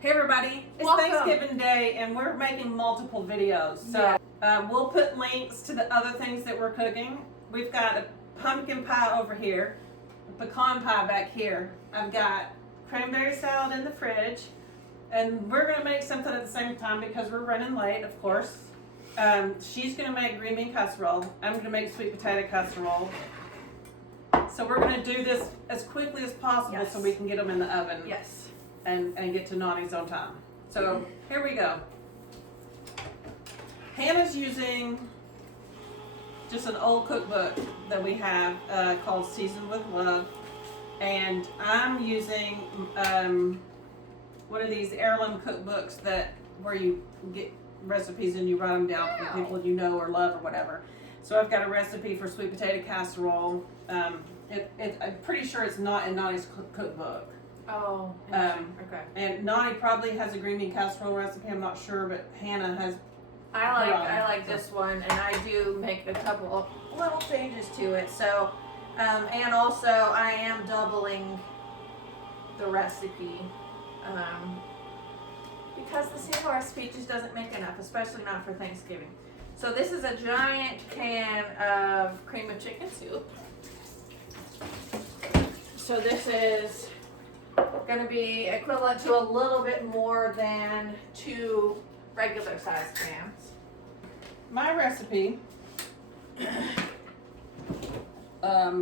Hey everybody, it's Welcome. Thanksgiving Day and we're making multiple videos. So we'll put links to the other things that we're cooking. We've got a pumpkin pie over here, a pecan pie back here. I've got cranberry salad in the fridge, and we're gonna make something at the same time because we're running late, of course. She's gonna make green bean casserole. I'm gonna make sweet potato casserole. So we're gonna do this as quickly as possible so we can get them in the oven. Yes. And get to Nani's on time. So here we go. Hannah's using just an old cookbook that we have called Seasoned with Love, and I'm using one of these heirloom cookbooks where you get recipes and you write them down for people you know or love or whatever. So I've got a recipe for sweet potato casserole. I'm pretty sure it's not in Nani's cookbook. Oh, okay. And And Nani probably has a green bean casserole recipe. I'm not sure, but Hannah has. I like this one, and I do make a couple of little changes to it. So, and also I am doubling the recipe because the single recipe just doesn't make enough, especially not for Thanksgiving. So this is a giant can of cream of chicken soup. So this is going to be equivalent to a little bit more than 2 regular sized cans. My recipe I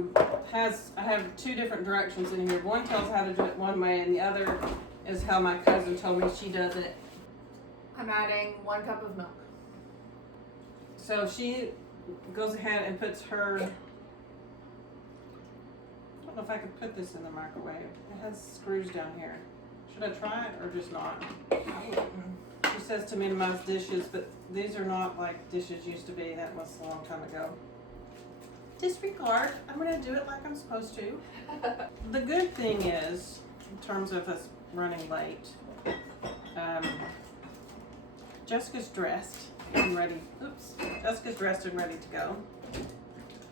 have 2 different directions in here. One tells how to do it one way, and the other is how my cousin told me she does it. I'm adding 1 cup of milk. So she goes ahead and puts her. I don't know if I could put this in the microwave. It has screws down here. Should I try it or just not? She says to minimize dishes, but these are not like dishes used to be. That was a long time ago. Disregard. I'm going to do it like I'm supposed to. The good thing is, in terms of us running late, Jessica's dressed and ready. Oops. Jessica's dressed and ready to go.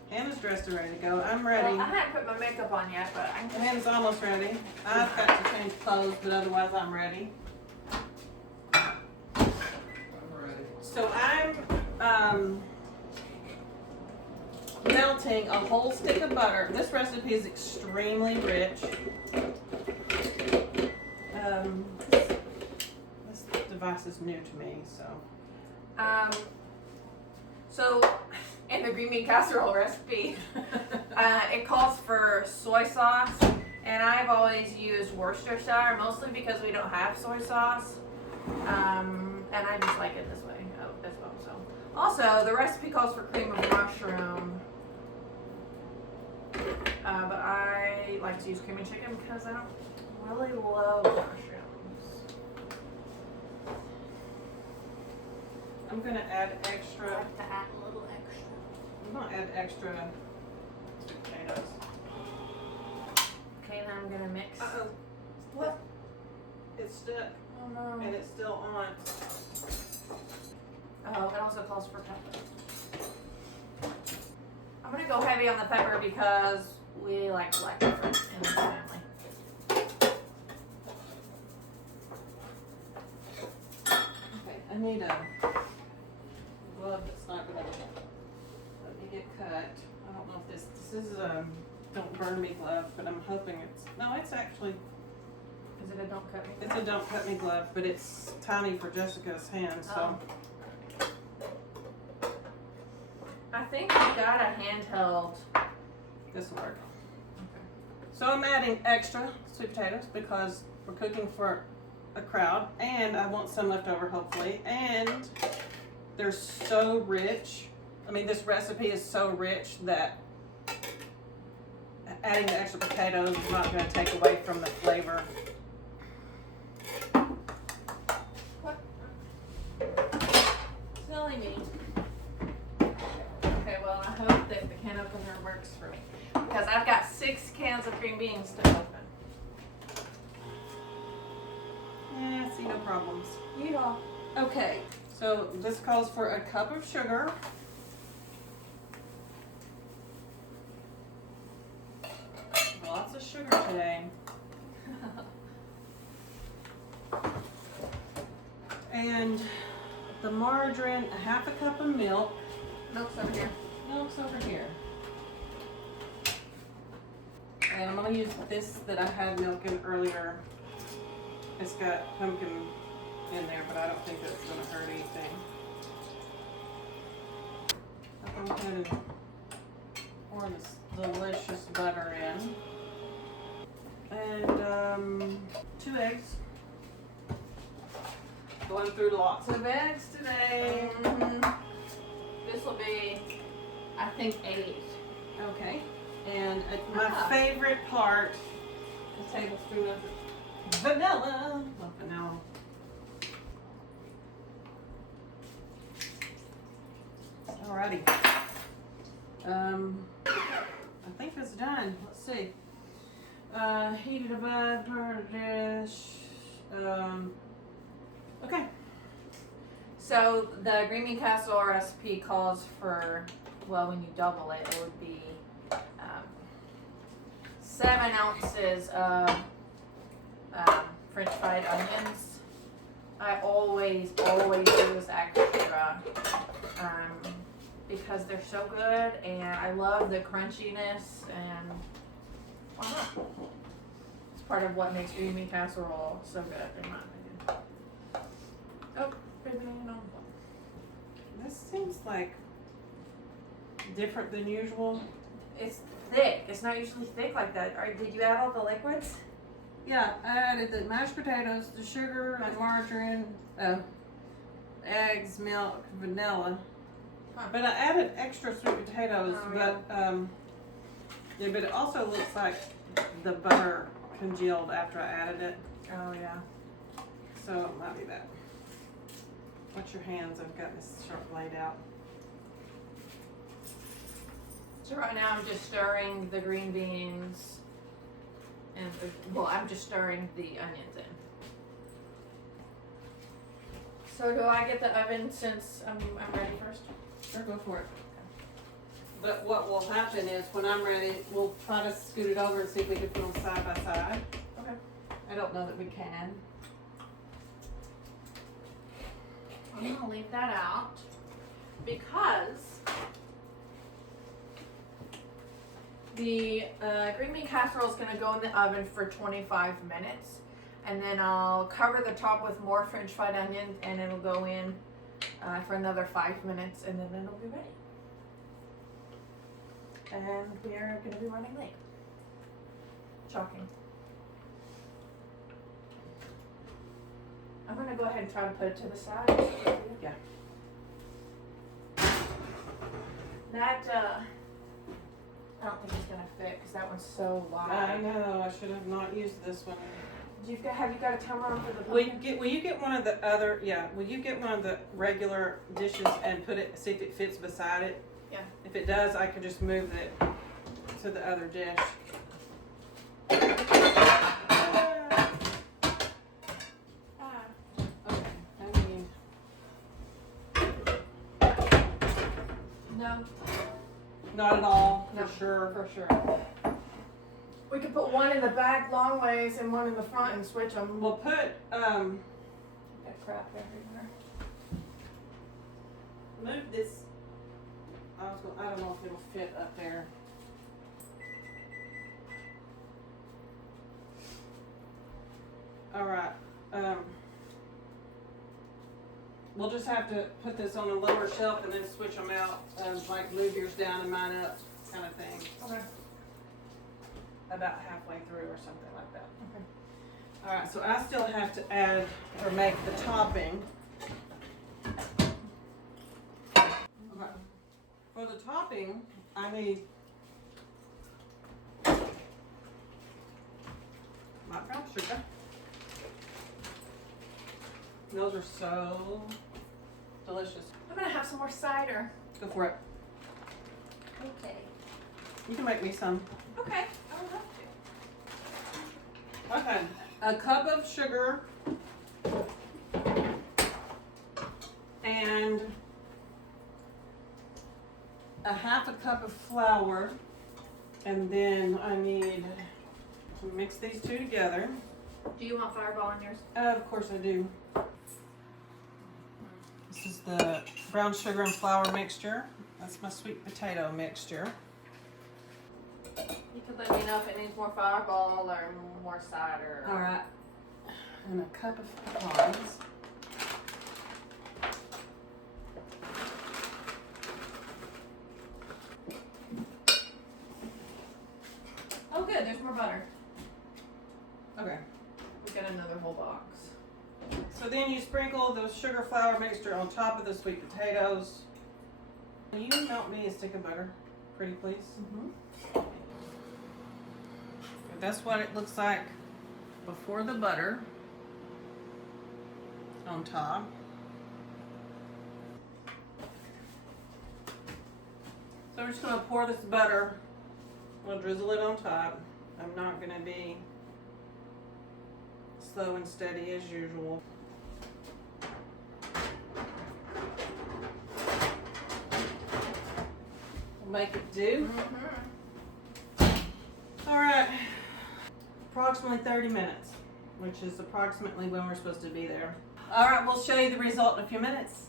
Hannah's dressed and ready to go. I'm ready. Well, I haven't put my makeup on yet, but I'm Hannah's almost ready. I've got to change clothes, but otherwise I'm ready. So I'm melting a whole stick of butter. This recipe is extremely rich. This device is new to me, so in the green bean casserole recipe, it calls for soy sauce, and I've always used Worcestershire, mostly because we don't have soy sauce, and I just like it this way as well. So, also the recipe calls for cream of mushroom, but I like to use cream of chicken because I don't really love mushrooms. I'm gonna add extra. I like to add a little extra. I'm gonna add extra potatoes. Okay, now I'm gonna mix. Uh-oh. What? It's stuck. Oh no. And it's still on. Oh, it also calls for pepper. I'm gonna go heavy on the pepper because we like black pepper in this family. Okay, I need a glove that's not gonna let me get cut. I don't know if this is a don't burn me glove, but I'm hoping it's actually. Is it a don't cut me? It's a don't cut me glove, but it's tiny for Jessica's hand, so. I think we got a handheld. This will work. Okay. So I'm adding extra sweet potatoes because we're cooking for a crowd, and I want some left over hopefully. And they're so rich. I mean, this recipe is so rich that adding the extra potatoes is not going to take away from the flavor. What? Silly me. Okay, well, I hope that the can opener works for me because I've got 6 cans of green beans to open. Yeah, see, no problems. You know. Okay, so this calls for a cup of sugar. Lots of sugar today. And the margarine, a half a cup of milk. Milk's over here. Milk's over here. And I'm gonna use this that I had milk in earlier. It's got pumpkin in there, but I don't think it's gonna hurt anything. I'll go ahead and pour this delicious butter in. And 2 eggs. Going through lots of eggs today. This will be, I think, 8. Okay. And my favorite part, a tablespoon of vanilla. Love vanilla. Alrighty. I think it's done. Let's see. Heated above per dish. Okay. So the green bean casserole recipe calls for, well, when you double it, it would be 7 ounces of French fried onions. I always use extra because they're so good, and I love the crunchiness, and why not? It's part of what makes green bean casserole so good, in my opinion. Oh, baby, no. This seems like different than usual. It's thick. It's not usually thick like that. Did you add all the liquids? Yeah, I added the mashed potatoes, the sugar, the margarine, eggs, milk, vanilla. Huh. But I added extra sweet potatoes, but but it also looks like the butter congealed after I added it. Oh yeah. So it might be that. Watch your hands, I've got this sharp laid out. So right now I'm just stirring the green beans, and I'm just stirring the onions in. So do I get the oven since I'm ready first? Sure, go for it. But what will happen is when I'm ready, we'll try to scoot it over and see if we can put them side by side. Okay. I don't know that we can. I'm gonna leave that out because the green bean casserole is gonna go in the oven for 25 minutes, and then I'll cover the top with more French fried onion, and it'll go in for another 5 minutes, and then it'll be ready. And we are gonna be running late. Shocking. I'm gonna go ahead and try to put it to the side. Yeah. That, I don't think it's gonna fit because that one's so wide. I know, I should have not used this one. Have you got a timer on for the Will you get one of the other, will you get one of the regular dishes and put it, see if it fits beside it? Yeah. If it does, I can just move it to the other dish. Okay, I mean. No. Not at all, No. for sure. For sure. We could put one in the back long ways and one in the front and switch them. We'll put, Got crap everywhere. move this, I don't know if it'll fit up there. All right, we'll just have to put this on a lower shelf and then switch them out, like move yours down and mine up, kind of thing. Okay. About halfway through or something like that. Okay. All right, so I still have to add or make the topping. Okay. For the topping, I need my brown sugar. Those are so delicious. I'm gonna have some more cider. Go for it. Okay. You can make me some. Okay. I would love to. Okay. A cup of sugar and a half a cup of flour, and then I need to mix these two together. Do you want Fireball in yours? Of course I do. This is the brown sugar and flour mixture. That's my sweet potato mixture. You can let me know if it needs more fireball or more cider. All right. And a cup of pecans. Oh, good. There's more butter. Okay. We got another whole box. So then you sprinkle the sugar flour mixture on top of the sweet potatoes. Will you melt me a stick of butter, pretty please? Mm-hmm. That's what it looks like before the butter on top. So I'm just going to pour this butter. I'll drizzle it on top. I'm not going to be slow and steady as usual. We'll make it do. Mm-hmm. All right. Approximately 30 minutes, which is approximately when we're supposed to be there. All right, we'll show you the result in a few minutes.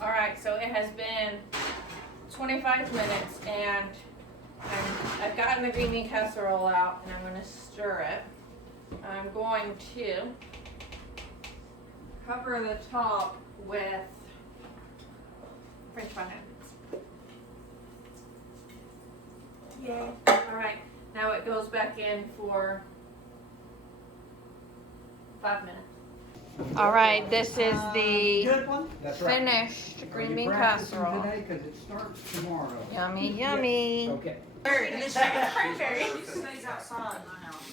All right, so it has been 25 minutes, and I've gotten the green bean casserole out, and I'm going to stir it. I'm going to cover the top with French fry napkins. Yay. All right, now it goes back in for 5 minutes. All right, this is the Good one? That's right. finished green Are you bean practicing casserole. today? Because it starts tomorrow. Yummy, yummy. Okay. Cranberry. Stays outside my house.